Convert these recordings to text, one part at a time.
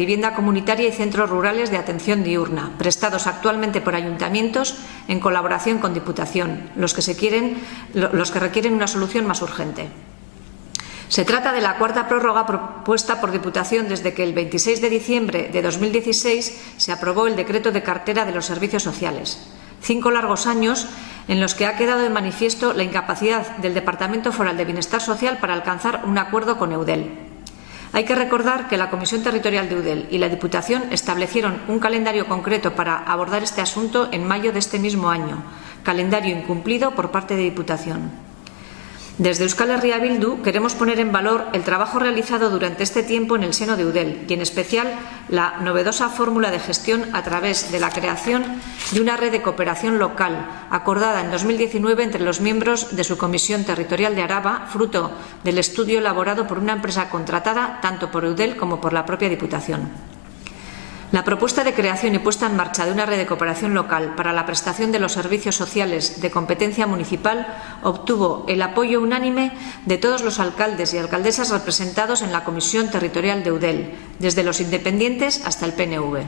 vivienda comunitaria y centros rurales de atención diurna, prestados actualmente por ayuntamientos en colaboración con Diputación, los que requieren una solución más urgente. Se trata de la cuarta prórroga propuesta por Diputación desde que el 26 de diciembre de 2016 se aprobó el decreto de cartera de los servicios sociales. 5 largos años en los que ha quedado de manifiesto la incapacidad del Departamento Foral de Bienestar Social para alcanzar un acuerdo con Eudel. Hay que recordar que la Comisión Territorial de Eudel y la Diputación establecieron un calendario concreto para abordar este asunto en mayo de este mismo año, calendario incumplido por parte de Diputación. Desde Euskal Herria Bildu queremos poner en valor el trabajo realizado durante este tiempo en el seno de Eudel y, en especial, la novedosa fórmula de gestión a través de la creación de una red de cooperación local acordada en 2019 entre los miembros de su Comisión Territorial de Araba, fruto del estudio elaborado por una empresa contratada tanto por Eudel como por la propia Diputación. La propuesta de creación y puesta en marcha de una red de cooperación local para la prestación de los servicios sociales de competencia municipal obtuvo el apoyo unánime de todos los alcaldes y alcaldesas representados en la Comisión Territorial de Eudel, desde los independientes hasta el PNV.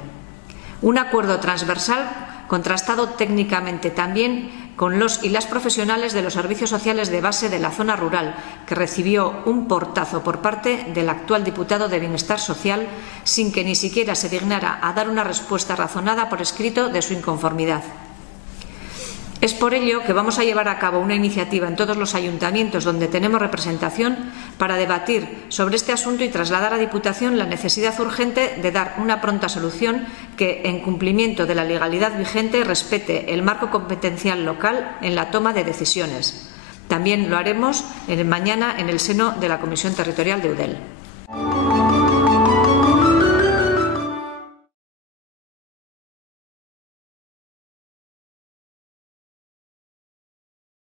Un acuerdo transversal contrastado técnicamente también con los y las profesionales de los servicios sociales de base de la zona rural, que recibió un portazo por parte del actual diputado de Bienestar Social sin que ni siquiera se dignara a dar una respuesta razonada por escrito de su inconformidad. Es por ello que vamos a llevar a cabo una iniciativa en todos los ayuntamientos donde tenemos representación para debatir sobre este asunto y trasladar a Diputación la necesidad urgente de dar una pronta solución que, en cumplimiento de la legalidad vigente, respete el marco competencial local en la toma de decisiones. También lo haremos mañana en el seno de la Comisión Territorial de Eudel.